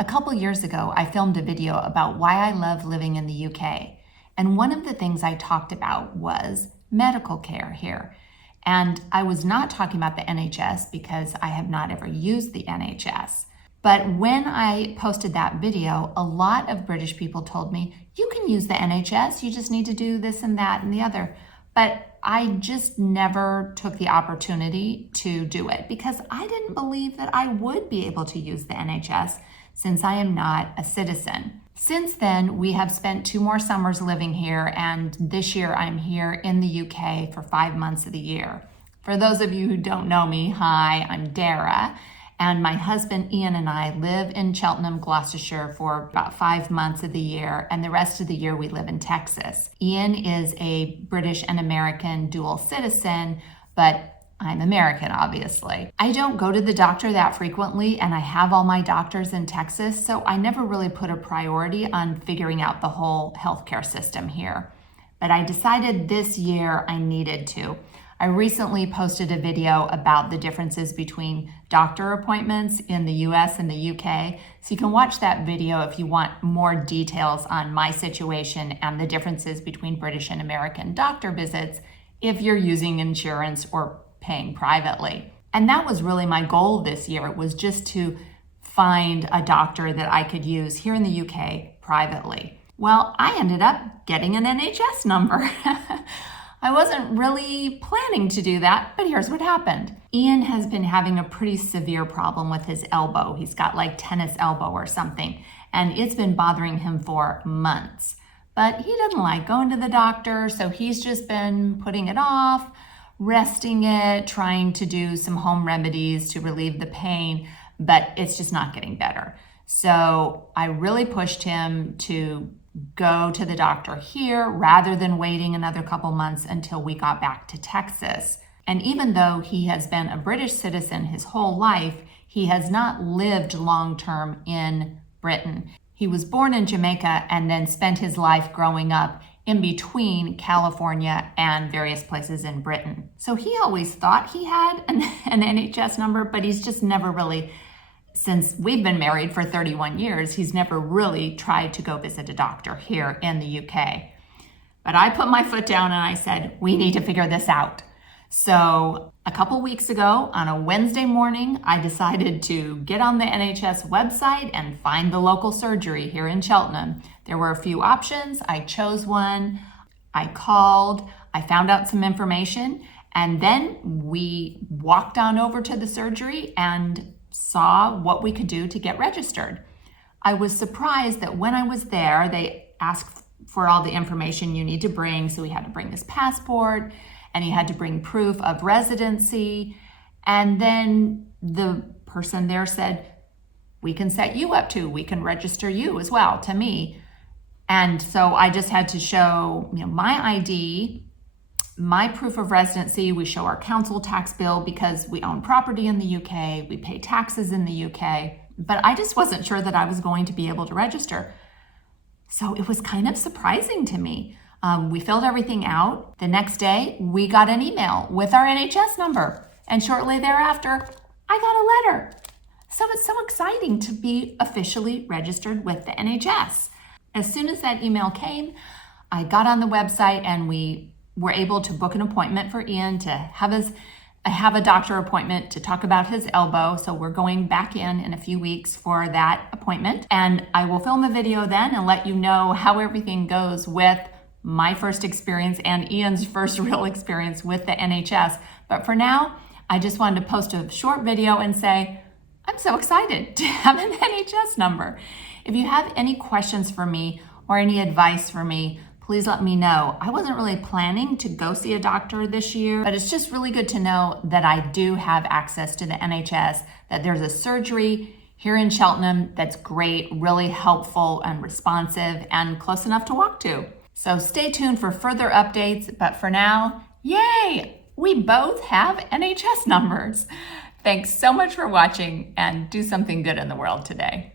A couple years ago, I filmed a video about why I love living in the UK. And one of the things I talked about was medical care here. And I was not talking about the NHS because I have not ever used the NHS. But when I posted that video, a lot of British people told me, you can use the NHS, you just need to do this and that and the other. But I just never took the opportunity to do it because I didn't believe that I would be able to use the NHS since I am not a citizen. Since then, we have spent 2 more summers living here, and this year I'm here in the UK for 5 months of the year. For those of you who don't know me, hi, I'm Dara, and my husband Ian and I live in Cheltenham, Gloucestershire for about 5 months of the year, and the rest of the year we live in Texas. Ian is a British and American dual citizen, but I'm American, obviously. I don't go to the doctor that frequently, and I have all my doctors in Texas, so I never really put a priority on figuring out the whole healthcare system here. But I decided this year I needed to. I recently posted a video about the differences between doctor appointments in the US and the UK, so you can watch that video if you want more details on my situation and the differences between British and American doctor visits if you're using insurance or paying privately. And that was really my goal this year. It was just to find a doctor that I could use here in the UK privately. Well, I ended up getting an NHS number. I wasn't really planning to do that, but here's what happened. Ian has been having a pretty severe problem with his elbow. He's got like tennis elbow or something, and it's been bothering him for months. But he doesn't like going to the doctor, so he's just been putting it off, resting it, trying to do some home remedies to relieve the pain, but it's just not getting better. So I really pushed him to go to the doctor here rather than waiting another couple months until we got back to Texas. And even though he has been a British citizen his whole life, he has not lived long-term in Britain. He was born in Jamaica and then spent his life growing up in between California and various places in Britain. So he always thought he had an NHS number, but he's just never really, since we've been married for 31 years, he's never really tried to go visit a doctor here in the UK. But I put my foot down and I said, we need to figure this out. So a couple weeks ago, on a Wednesday morning, I decided to get on the NHS website and find the local surgery here in Cheltenham. There were a few options. I chose one. I called. I found out some information. And then we walked on over to the surgery and saw what we could do to get registered. I was surprised that when I was there, they asked for all the information you need to bring. So we had to bring his passport, and he had to bring proof of residency. And then the person there said, we can set you up too. We can register you as well, to me. And so I just had to show, my ID, my proof of residency. We show our council tax bill because we own property in the UK. We pay taxes in the UK. But I just wasn't sure that I was going to be able to register. So it was kind of surprising to me. We filled everything out. The next day, we got an email with our NHS number. And shortly thereafter, I got a letter. So it's so exciting to be officially registered with the NHS. As soon as that email came, I got on the website and we were able to book an appointment for Ian to have a doctor appointment to talk about his elbow. So we're going back in a few weeks for that appointment. And I will film a video then and let you know how everything goes with my first experience and Ian's first real experience with the NHS. But for now, I just wanted to post a short video and say, I'm so excited to have an NHS number. If you have any questions for me or any advice for me, please let me know. I wasn't really planning to go see a doctor this year, but it's just really good to know that I do have access to the NHS, that there's a surgery here in Cheltenham that's great, really helpful and responsive and close enough to walk to. So stay tuned for further updates, but for now, yay! We both have NHS numbers. Thanks so much for watching and do something good in the world today.